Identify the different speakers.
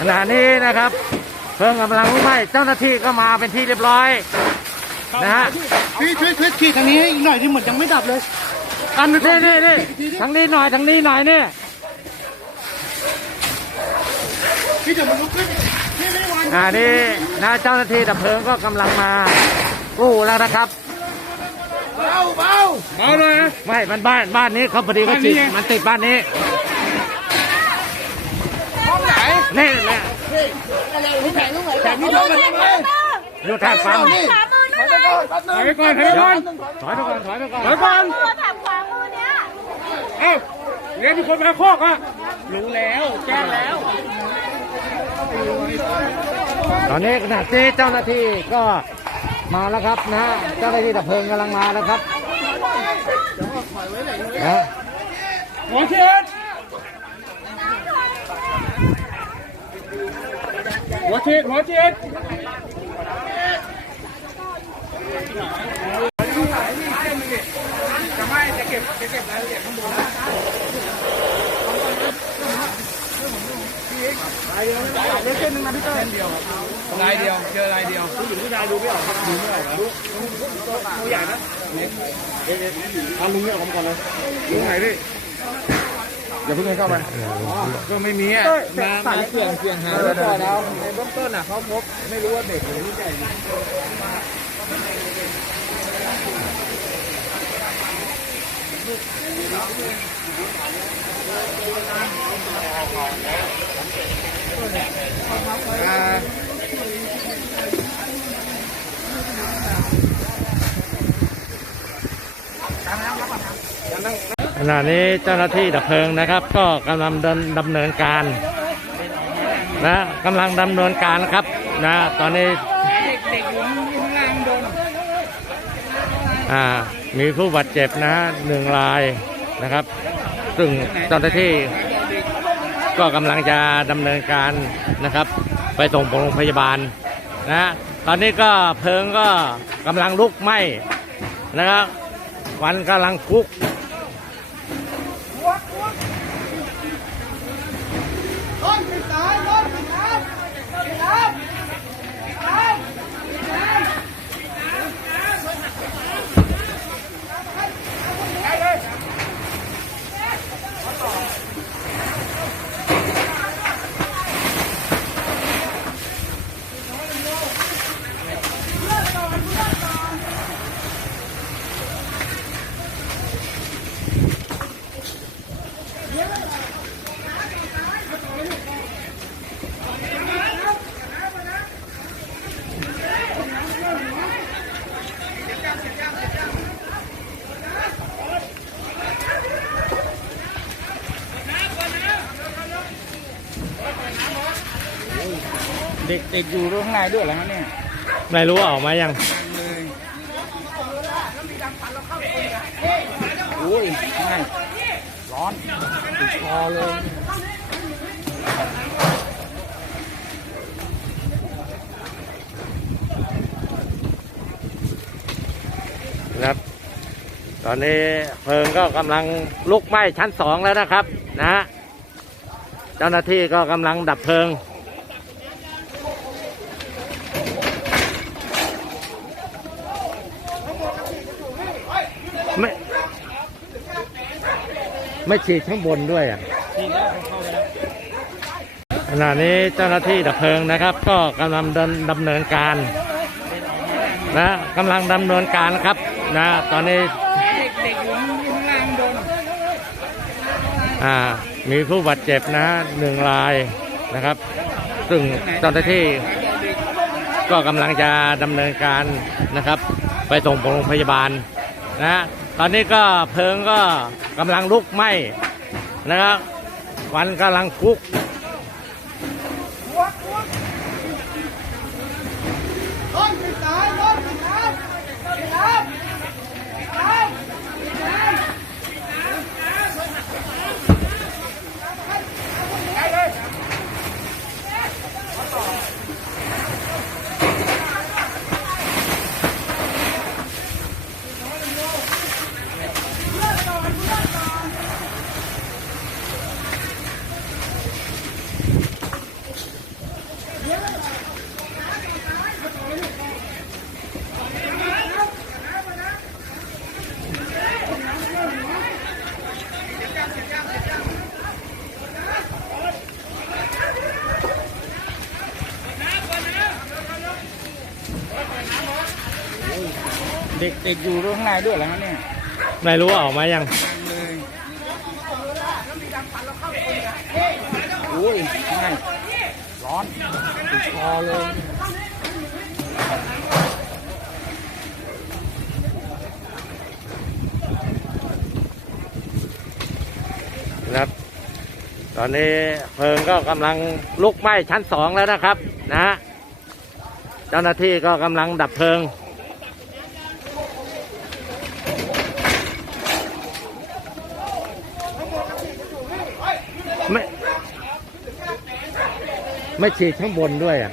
Speaker 1: ขณะนี้นะครับเพลิงกำลังลุกไหม้เจ้าหน้าที่ก็มาเป็นที่เรียบร้อยนะฮะ
Speaker 2: พี่ช่วยช่วยขีดทางนี้ให้อีกหน่อยที่เหมือนยังไม่ดับเลยกันไปก่
Speaker 1: นี่
Speaker 2: อน
Speaker 1: นี่นี่ทางนี้หน่อยทางนี้หน่อยนี่
Speaker 2: พี่เดี๋ยวมันลุกขึ้นพี่ไม่ได้วาง
Speaker 1: อ่านี่นะเจ้าหน้าที่ดับเพลิงก็กำลังมากู้แล้วนะครับ
Speaker 2: เบาเบาเบาเลยนะ
Speaker 1: ไม่มันบ้านบ้านนี้เขาพอดีก็
Speaker 2: บ้านนี้
Speaker 1: ติด
Speaker 2: ไง
Speaker 1: มันติดบ้านนี้
Speaker 2: ห้องไหน
Speaker 1: นี่แหละ
Speaker 2: แต่พี่โดนมันทำไม
Speaker 1: อยู่ทาง
Speaker 2: นี่
Speaker 3: ขวามือนั่นไง
Speaker 2: ถอยไปก่อนถอยไปก่อน
Speaker 1: ถอยไปก่อนถอยไปก่อน
Speaker 2: ถอยก่อน
Speaker 3: มือถามขวามือเนี้ย
Speaker 2: เอ้าเรียกมีคนมาโคกอะรู้แล้วแจ้งแล้ว
Speaker 1: ตอนนี้ขณะที่เจ้าหน้าที่ก็มาแล้วครับนะเจ้าหน้าที่ดับเพลิงกำลังมาแล้วครับนะ
Speaker 2: หัวเชี ยดหัวเชียดหัวเชียดลายเดียวเจอลายเดียวผู้หญิงผู้ชายดูไม่ออกดูไม่ออกดูตัวใหญ่นะทำลุงเนี่ยออกมาก่อนเลยลุงไหนดิ อย่าเพิ่งให้เข้าไปก็ไม่มีอะสายเปลี่ยนเปลี่ยนหาแล้วก่อนแล้วในเบื้องต้นอะเขาพบไม่รู้ว่าเด็กหรือผู้ใหญ่อ่า
Speaker 1: ขณะนี้เจ้าหน้าที่ดับเพลิงนะครับ ก็กำลังดำดำเนินการนะกำลังดำเนินการครับนะตอนนี้
Speaker 2: เด็กๆอยู่ข้างล่างโดน
Speaker 1: อ่ามีผู้บาดเจ็บนะหนึ่งรายนะครับ ซึ่งเจ้าหน้าที่ก็กำลังจะดำเนินการนะครับ ไปส่งโรงพยาบาลนะตอนนี้ก็เพลิงก็กำลังลุกไหม้นะครับควันกำลังคุก
Speaker 2: ต้นปิดตายต้นปิดน้ำปิดน้ำน้ำ เด็กๆอยู่ข้างในด้วยเหรอฮะเนี่ย
Speaker 1: ไม่รู้ว่าออกมายัง
Speaker 2: เลยโอ้ยง่ายร้อนติดคอเลย
Speaker 1: นะครับ ตอนนี้เพลิงก็กำลังลุกไหม้ชั้นสองแล้วนะครับ นะฮะเจ้าหน้าที่ก็กำลังดับเพลิง ไม่ฉีดข้างบนด้วยอะขณะนี้เจ้าหน้าที่ดับเพลิงนะครับ ก็กำลังดำดำเนินการนะกำลังดำเนินการครับนะตอนนี้
Speaker 2: เด็กๆอยู่ข้างล่างโดน
Speaker 1: อ่ามีผู้บาดเจ็บนะหนึ่งรายนะครับ ซึ่งเจ้าหน้าที่ก็กำลังจะดำเนินการนะครับ ไปส่งโรงพยาบาลนะ ตอนนี้ก็เพลิงก็กำลังลุกไหม้นะครับควันกำลังคุก
Speaker 2: ต้นปิดตายต้นปิดน้ำปิดน้ำน้ำ
Speaker 1: ข
Speaker 2: เด็กเด็กอยู่ข้างในด้วยเหรอฮะเนี่ย
Speaker 1: ไม่รู้ว่าออกมายัง
Speaker 2: เลยโอ้ยง่ายร้อนติดคอเลย
Speaker 1: นะครับ ตอนนี้เพลิงก็กำลังลุกไหม้ชั้นสองแล้วนะครับ นะฮะเจ้าหน้าที่ก็กำลังดับเพลิง ไม่ฉีดข้างบนด้วยอะ